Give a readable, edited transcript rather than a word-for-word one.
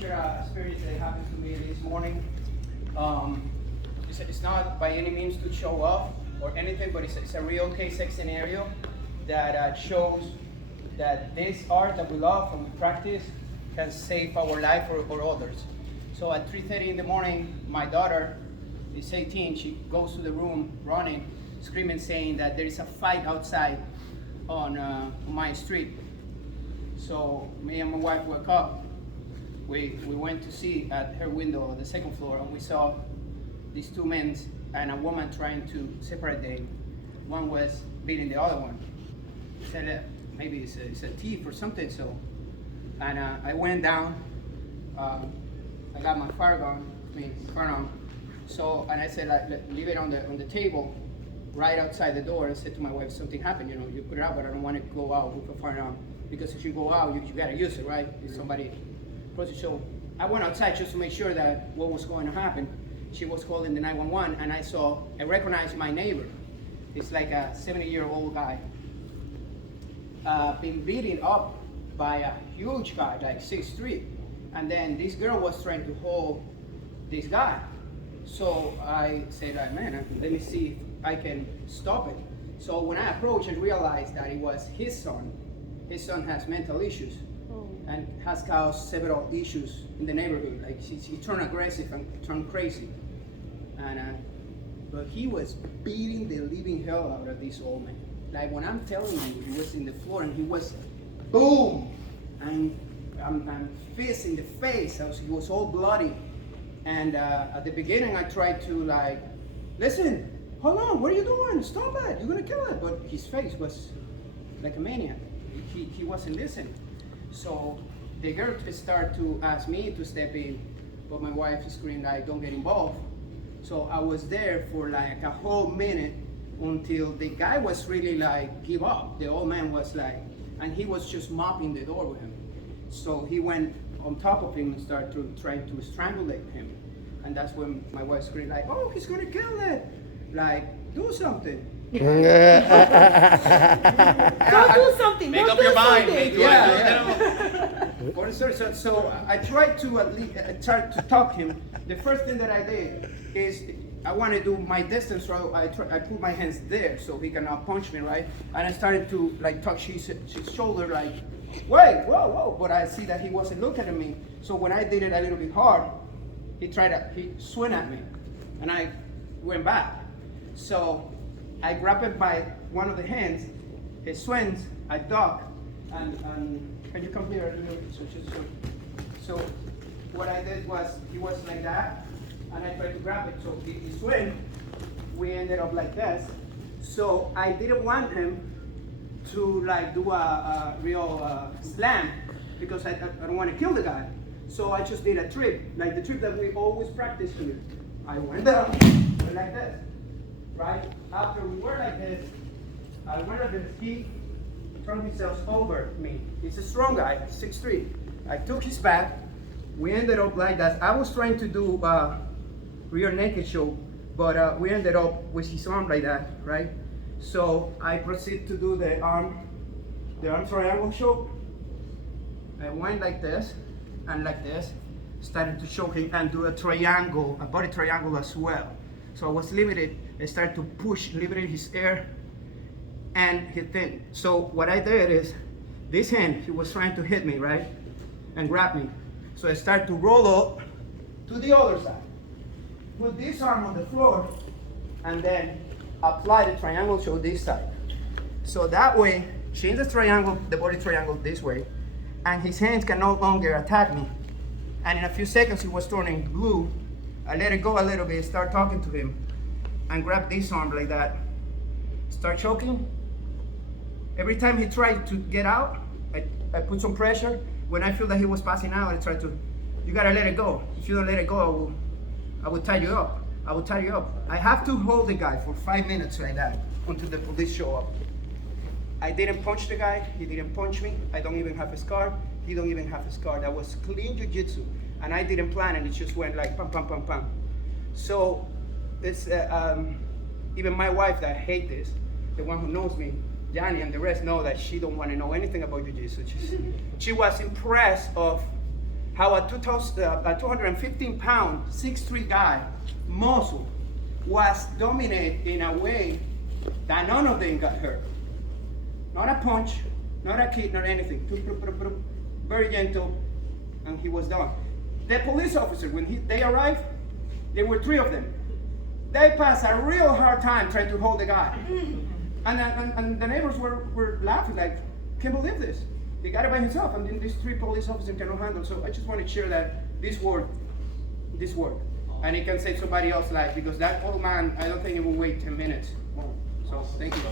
share a experience that happened to me this morning. It's not by any means to show off or anything, but it's a real case scenario that shows that this art that we love and we practice can save our life or others. So at 3:30 in the morning, my daughter is 18. She goes to the room running, screaming, saying that there is a fight outside on my street. So me and my wife woke up. We went to see at her window on the second floor, and we saw these two men and a woman trying to separate them. One was beating the other one. Said that maybe it's a thief or something. So, and I went down. I got my firearm. So, and I said, leave it on the table, right outside the door, and said to my wife, something happened. You put it out, but I don't want to go out with a firearm because if you go out, you gotta use it, right? If somebody. So I went outside just to make sure that what was going to happen. She was calling the 911, and I recognized my neighbor. It's like a 70-year-old guy, being beaten up by a huge guy, like 6'3". And then this girl was trying to hold this guy. So I said, man, let me see if I can stop it. So when I approached and realized that it was his son has mental issues. And has caused several issues in the neighborhood. Like he turned aggressive and turned crazy. And but he was beating the living hell out of this old man. Like when I'm telling you, he was in the floor and he was boom, and fist in the face. He was all bloody. And at the beginning, I tried to listen, hold on, what are you doing? Stop it, you're gonna kill it. But his face was like a maniac. He wasn't listening. So the girl started to ask me to step in, but my wife screamed, don't get involved. So I was there for like a whole minute until the guy was really give up. The old man was and he was just mopping the door with him. So he went on top of him and started trying to strangulate him. And that's when my wife screamed oh, he's gonna kill it. Do something. Don't do something. Make Don't up do your mind. something. So I tried to at least try to talk him. The first thing that I did is I want to do my distance, so I put my hands there so he cannot punch me, right? And I started to touch his shoulder, wait, whoa. But I see that he wasn't looking at me. So when I did it a little bit hard, he swung at me, and I went back. So I grabbed him by one of the hands, he swings, I duck, and can you come here a little bit? So what I did was, he was like that, and I tried to grab it, so he swung, we ended up like this. So I didn't want him to do a real slam, because I don't want to kill the guy. So I just did a trip, like the trip that we always practice here. I went down, went like this. Right? After we were like this, I went like this, he turned himself over me. He's a strong guy, 6'3". I took his back, we ended up like that. I was trying to do rear naked choke, but we ended up with his arm like that, right? So I proceeded to do the arm triangle choke. I went like this, and like this, started to choke him and do a body triangle as well. So I was limited. I started to push, limiting his air and his thing. So what I did is, this hand, he was trying to hit me, right? And grab me. So I started to roll up to the other side. Put this arm on the floor, and then apply the triangle to this side. So that way, change the triangle, the body triangle this way, and his hands can no longer attack me. And in a few seconds, he was turning blue. I let it go a little bit, start talking to him, and grab this arm like that. Start choking. Every time he tried to get out, I put some pressure. When I feel that he was passing out, I try to, you gotta let it go. If you don't let it go, I will tie you up. I have to hold the guy for 5 minutes like that until the police show up. I didn't punch the guy, he didn't punch me. I don't even have a scar, he don't even have a scar. That was clean jiu-jitsu. And I didn't plan it, it just went like pam, pam, pam, pam. So it's, even my wife that hate this, the one who knows me, Johnny and the rest know that she don't want to know anything about jiu-jitsu. She was impressed of how a 215-pound, 6'3" guy, muscle, was dominated in a way that none of them got hurt. Not a punch, not a kick, not anything. Very gentle, and he was done. The police officer, when they arrived, there were 3 of them. They passed a real hard time trying to hold the guy. And the neighbors were laughing, like, can't believe this. He got it by himself, and then these 3 police officers cannot handle. So I just want to share that this worked. And it can save somebody else's life, because that old man, I don't think he will wait 10 minutes more. So thank you.